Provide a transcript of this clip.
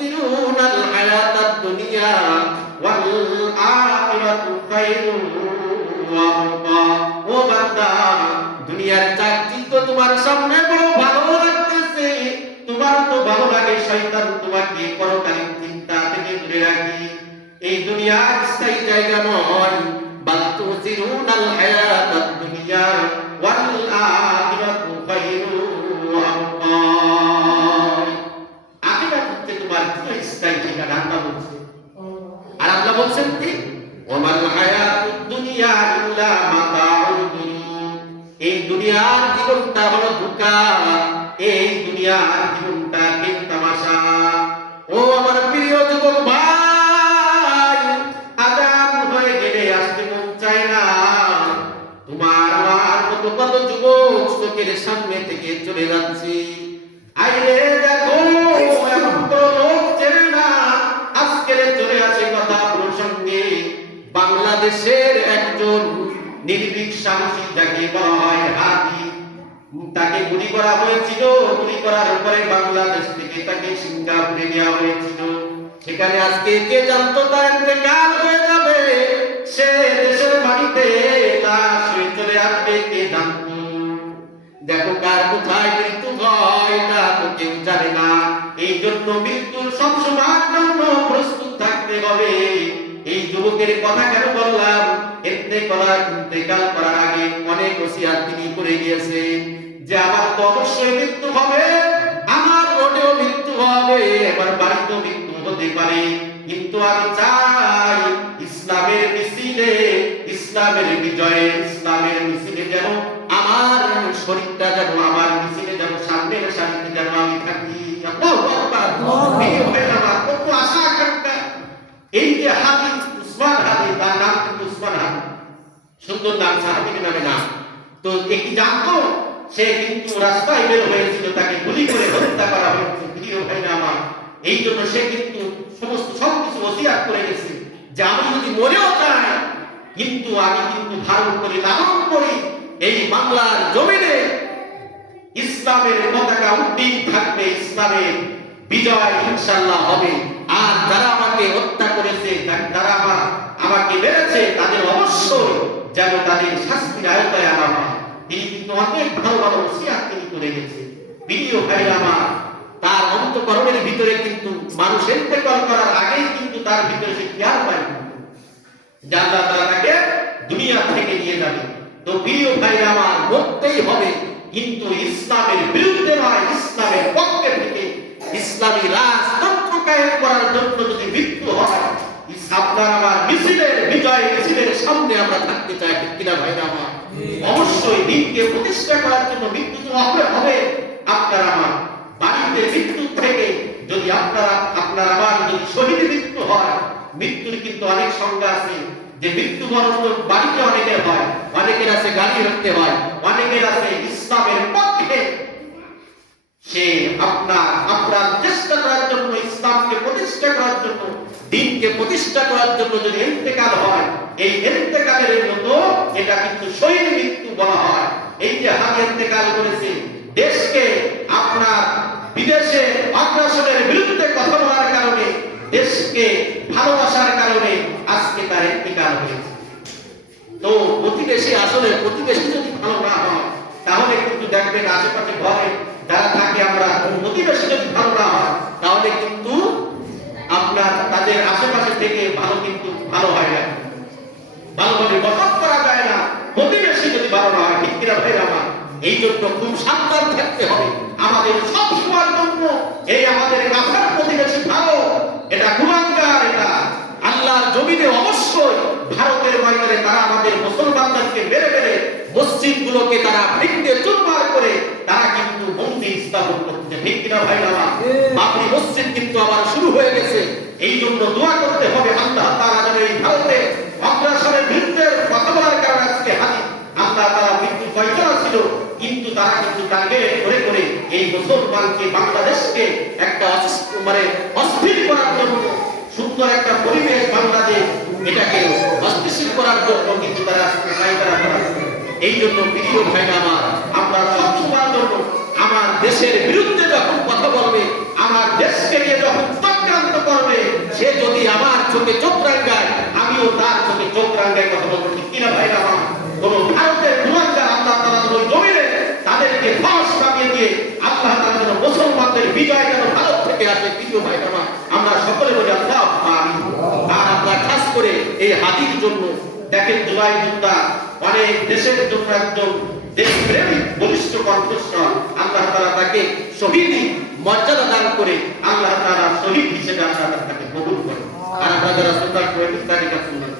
তুসিরুনাল হায়াতাদ দুনিয়া ওয়াল আখিরাতু খায়রুন ওয়া আবকা। ও বান্দা, দুনিয়ার চাকচিক্য তোমার সামনে বড় ভালো লাগতেছে, তোমার তো ভালো লাগে, শয়তান তোমাকে পরকালীন চিন্তা থেকে দূরে রাখি। এই দুনিয়ার স্থায়ী জায়গা নয়। বাল তুসিরুনাল হায়াতাদ দুনিয়া ওয়াল আখিরাতু খায়রুন ওয়া আবকা। আখিরাত হচ্ছে তোমার চিরস্থায়ী ঠিকানা, আল্লাহ বলছে। আর আল্লাহ বলছেন কি, ওয়ামাল হায়াতুদ দুনিয়া ইল্লা মাতাউল গুরুর। এই দুনিয়ার জীবনটা হলো ধোঁকা, এই দুনিয়ার জীবনটা কি তামাশা। ও আমার প্রিয় যুবক ভাই, আজান হয়ে গেলে আসতে মন চায় না। তোমার আমার মতো কত যুবক চোখের সামনে থেকে চলে যাচ্ছে। আইলে দেখো, এমন কোনো লোক চেনে না। আজকে চলে আসে কথা প্রসঙ্গে, বাংলাদেশের একজন নির্ভীক সাহসী, যাকে বলা হয় হাদি, তাকে গুলি করা হয়েছিল। গুলি করার পরে বাংলাদেশ থেকে তাকে সিঙ্গাপুরে নেওয়া হয়েছিল। সেখানে আজকে কে জানতো তার ইন্তেকাল হয়ে যাবে, সে দেশের বাড়িতে লাশ হয়ে চলে আসবে, কে জানতো? দেখো কার কোথায় মৃত্যু হয় এটা তো কেউ জানে না। এই জন্য মৃত্যুর সবসময় জন্য প্রস্তুত থাকতে হবে। এই যুবকের কথা কেন বললাম? ইন্তেকাল করার আগে অনেক ওসিয়াত তিনি করে গিয়েছেন যে আমার তো অবশ্যই মৃত্যু হবে, আমার রোডেও মৃত্যু হবে, আমার বাড়িতেও মৃত্যু হতে পারে, কিন্তু আমি চাই ইসলামের মিছিলে, ইসলামের বিজয়ে, ইসলামের মিছিলে যেন আমার শরীরটা, যেন আমার মিছিলে যেন সামনের সারিতে যেন আমি থাকি। আল্লাহু আকবার। কত আশা আকাঙ্ক্ষা। এই যে হাদি, উসমান হাদি, তার নাম কিন্তু উসমান হাদি, সুন্দর নাম, সাহাবীর নামে নাম। তো কি জানতো? সে কিন্তু রাস্তায় বের হয়েছিল, তাকে গুলি করে হত্যা করা হয়েছে। প্রিয় ভাইরা আমার, এই জন্য সে কিন্তু সবকিছু ওসিয়াত করে গেছে যে আমি যদি মরেও যাই, কিন্তু আমি কিন্তু ধারণ করি, লালন করি এই বাংলার জমিনে ইসলামের পতাকা উড্ডীন থাকবে, ইসলামের বিজয় ইনশাআল্লাহ হবে। আর যারা আমাকে হত্যা করেছে, যারা আমাকে মেরেছে, তাদের অবশ্যই যেন তাদের শাস্তির আওতায় আনা হয়। তিনি কিন্তু অনেক ভালো ভালো ওসিয়াত তিনি করে গেছে। প্রিয় ভাইরা আমার, তার অন্তঃকরণের ভিতরে কিন্তু মানুষ ইন্তেকাল করার আগেই কিন্তু তার ভিতরে সে খেয়াল পায় যে আল্লাহ তাআলা তাকে দুনিয়া থেকে নিয়ে যাবে। তো প্রিয় ভাইরা আমার, মরতেই হবে, কিন্তু ইসলামের বিরুদ্ধে নয়, ইসলামের পক্ষে থেকে ইসলামী রাজতন্ত্র কায়েম করার জন্য যদি মৃত্যু হয়, আপনার আমার মিছিলের, বিজয় মিছিলের সামনে আমরা থাকতে চাই, ঠিক কিনা ভাইরা আমার? অবশ্যই দিনকে প্রতিষ্ঠা করার জন্য মৃত্যু তো হবে। আপনার আমার বাড়িতে মৃত্যু থেকে যদি আপনার আমার যদি শহীদ মৃত্যু হয়, মৃত্যুর কিন্তু অনেক সংজ্ঞা আছে। যে মৃত্যুবরণ তো বাড়িতে অনেকের হয়, অনেকের আছে গাড়ি হতে হয়, অনেকের আছে ইসলামের পক্ষে সে আপনার চেষ্টা করার জন্য, ইসলামকে প্রতিষ্ঠা করার জন্য, দিনকে প্রতিষ্ঠা করার জন্য যদি ইন্তেকাল হয়, এই ইন্তেকালের মতো এটা কিন্তু শহীদ মৃত্যু বলা হয়। এই যে হাদি ইন্তেকাল করেছে, দেশকে আপনার বিদেশে আগ্রাসনের বিরুদ্ধে কথা বলার কারণে, দেশকে ভালোবাসার কারণে আজকে তার ইন্তেকাল হয়েছে। তো প্রতিবেশী, আসলে প্রতিবেশী যদি ভালো না হয়, তাহলে কিন্তু দেখবেন আশেপাশে ঘরে যারা থাকে, আমরা প্রতিবেশী যদি ভালো না হয়, তাহলে কিন্তু আপনার তাদের আশেপাশে থেকে ভালো কিন্তু ভালো হয় না, ভালোভাবে বসবাস করা যায় না, প্রতিবেশী যদি ভালো না হয়, ঠিক কিনা ভাই আমার? এই জন্য খুব সাবধান থাকতে হবে আমাদের সব সময়ের জন্য। এই আমাদের কাছের প্রতিবেশী ভালো, এটা গুণাগার, এটা আল্লাহর জমিনে অবশ্যই ভারতের ময়দানে তারা আমাদের মুসলমানদেরকে মেরে মেরে মসজিদগুলোকে তারা ভেঙে চুরমার করে তারা কিন্তু মন্দির স্থাপন করছে, ঠিক কিনা ভাই আমার? বাবরি মসজিদ কিন্তু আবার শুরু হয়ে গেছে। এই জন্য দোয়া করতে হবে আল্লাহ তাআলা যেন এই ভারতে অগ্রাসনের বিরুদ্ধে কথা বলার কারণে আজকে হাদি আল্লাহ তাআলা মৃত্যু ফয়সালা ছিল, কিন্তু তারা কিন্তু টার্গেট করে করে এই মুসলমানকে, বাংলাদেশকে একটা অস্থির করার জন্য, সুন্দর একটা পরিবেশ বাংলাদেশ এটাকে অস্থিতিশীল করার জন্য কিন্তু তারা পায়তারা করেছে। এই জন্য প্রিয় ভাইরা আমার, আমরা সব সময়ের জন্য আমার দেশের বিরুদ্ধে যখন কথা বলবে, আমার দেশকে নিয়ে যখন চক্রান্ত সকলে বলি আল্লাহ আমিন। আর আমরা খাস করে এই হাদির জন্য দেখেন জুলাই যোদ্ধা অনেক দেশের জন্য একজন দেশপ্রেমিক বলিষ্ঠ কণ্ঠস্বর, আল্লাহ তাআলা তাকে শহীদি মর্যাদা দান করে আল্লাহ তাআলা শহীদ হিসেবে আল্লাহ তাকে কবুল করে। আর আমরা যারা সুন্নাত পড়ি তারিকা সুন্নাত